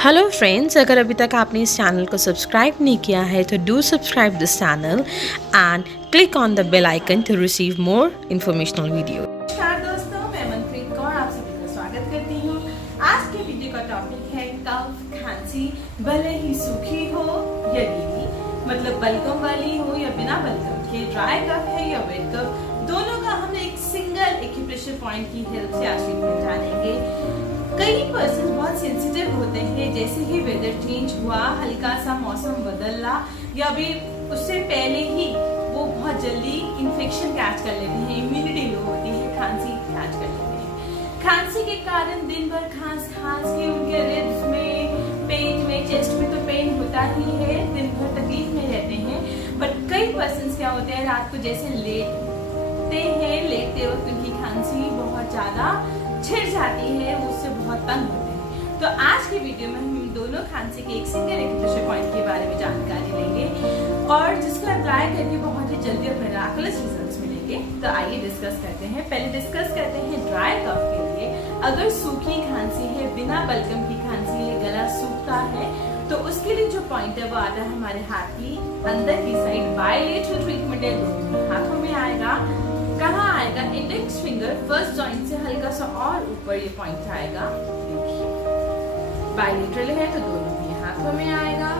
Hello friends, अगर अभी तक आपने इस चैनल को सब्सक्राइब नहीं किया है तो do subscribe this channel and click on the bell icon to receive more informational video. नमस्कार दोस्तों, मैं मनप्रीत कौर आप सभी का स्वागत करती हूँ। आज के वीडियो का टॉपिक है कफ खांसी, भले ही सूखी हो या गीली, मतलब बलगम वाली हो या बिना बलगम के, ड्राई कफ है या वेट कफ, दोनों का हम एक सिंगल एक्यूप्रेशर पॉइंट की हेल्प से आज ट्रीटमेंट जानेंगे। कई पर्सन बहुत सेंसिटिव होते हैं, जैसे ही वेदर चेंज हुआ, हल्का सा मौसम बदला या भी उससे पहले ही वो बहुत जल्दी इन्फेक्शन कैच कर लेते हैं, इम्यूनिटी लो होती है, खांसी कैच कर लेते हैं। खांसी के कारण दिन भर खांस के उनके रिब्स में, पेट में, चेस्ट में तो पेन होता ही है, दिन भर तकलीफ में रहते हैं। बट कई पर्सन क्या होते हैं, रात को जैसे लेटते वक्त उनकी खांसी बहुत ज्यादा छिड़ जाती है, उससे बहुत तंग होते हैं। तो आज के वीडियो में हम दोनों खांसी के एक सिंगल एक्यूप्रेशर पॉइंट के बारे में जानकारी लेंगे और जिसको अप्लाई करके बहुत ही जल्दी और मिराकुलस रिजल्ट्स मिलेंगे। तो आइए डिस्कस करते हैं। पहले डिस्कस करते हैं ड्राई कफ के लिए। अगर सूखी खांसी है, बिना बलगम की खांसी है, गला सूखता है, तो उसके लिए जो पॉइंट है वो आता है हमारे हाथ की अंदर की साइड। बायलेटरल ट्रीटमेंट है, दोनों हाथों में आएगा। कहाँ आएगा? इंडेक्स फिंगर फर्स्ट जॉइंट से हल्का सा और ऊपर ये पॉइंट आएगा। देखिए, बायलेटरल है तो दोनों ही हाथों में आएगा।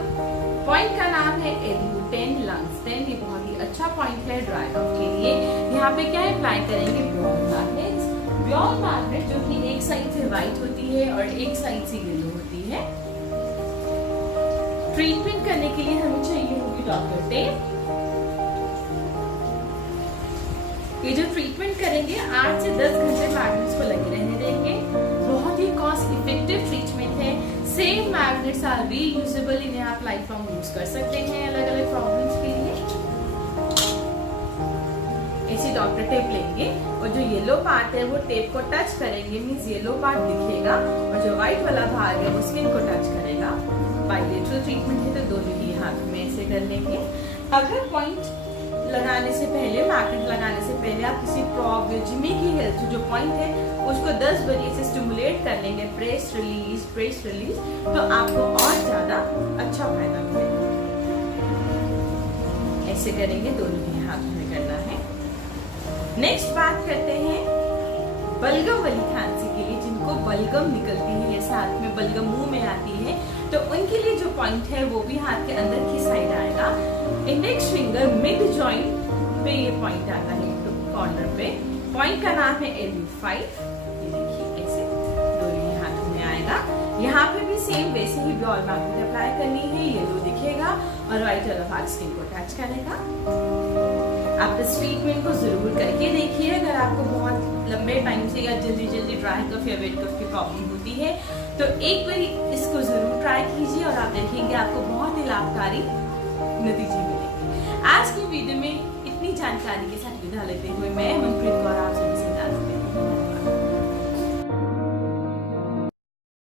पॉइंट का नाम है LU10 लंग्स 10। ये बहुत ही अच्छा पॉइंट है ड्राई कफ के लिए। यहाँ पे क्या अप्लाई करेंगे? ब्योर मैग्नेट्स। ब्योर मैग्नेट जो कि एक साइड से व्हाइट होती है और एक साइड से येलो होती है। ट्रीटमेंट करने के लिए हमें चाहिए होगी डॉक्टर टेप। ये जो ट्रीटमेंट करेंगे 8 से 10 घंटे मैग्नेट्स को लगे रहने देंगे। बहुत ही कॉस्ट इफेक्टिव ट्रीटमेंट है। सेम मैग्नेट्स आर रीयूजेबल, इन्हें आप लाइफ लॉन्ग यूज कर सकते हैं अलग अलग प्रॉब्लम्स के लिए। ऐसी डॉक्टर टेप लेंगे और जो येलो पार्ट है वो टेप को टच करेंगे, मींस येलो पार्ट दिखेगा, और जो व्हाइट वाला भाग है वो स्किन को टच करेगा। बायलेटरल ट्रीटमेंट है तो दोनों ही हाथ में ऐसे कर लेंगे। अगर पॉइंट लगाने से पहले, मैग्नेट लगाने से पहले आप किसी प्रॉब या जिमी की हेल्प जो पॉइंट है उसको 10 बजे से स्टिमुलेट कर लेंगे, प्रेस रिलीज, तो आपको और ज्यादा अच्छा फायदा मिलेगा। ऐसे करेंगे, दोनों ही हाथों में करना है। नेक्स्ट बात करते हैं बलगम वाली खांसी के लिए, जिनको बलगम निकलती है या साथ में बलगम मुंह में आती है, तो उनके लिए जो पॉइंट है वो भी हाथ के अंदर की साइड आएगा। इंडेक्स फिंगर मिड जॉइंट पे ये पॉइंट आता है, तो कॉर्नर पे। पॉइंट का नाम है LU5। ये देखिए, ऐसे दोनों ही हाथों में आएगा। यहाँ पे भी सेम वैसे ही ब्योर मैग्नेट अप्लाई करनी है। येलो दिखेगा और व्हाइट वाला भाग स्किन को टच करेगा। आप इस ट्रीटमेंट को जरूर करके देखिए। अगर आपको बहुत लंबे टाइम से या जल्दी ड्राई कफ या वेट कफ की प्रॉब्लम होती है तो एक बार इसको जरूर ट्राई कीजिए और आप देखेंगे आपको बहुत ही लाभकारी नतीजे मिलेंगे। आज की वीडियो में इतनी जानकारी के साथ विदा लेते हुए मैं